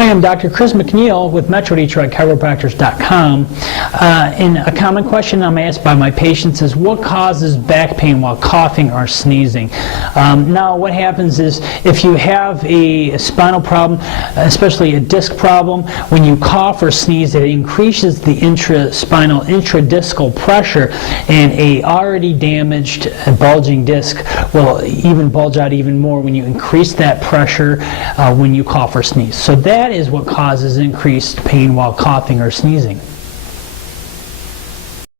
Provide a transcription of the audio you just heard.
Hi, I'm Dr. Chris McNeil with MetroDetroitChiropractors.com. And a common question I'm asked by my patients is, what causes back pain while coughing or sneezing? Now, what happens is, if you have a spinal problem, especially a disc problem, when you cough or sneeze, it increases the intraspinal, intradiscal pressure, and a already damaged bulging disc will even bulge out even more when you increase that pressure when you cough or sneeze. So that is what causes increased pain while coughing or sneezing.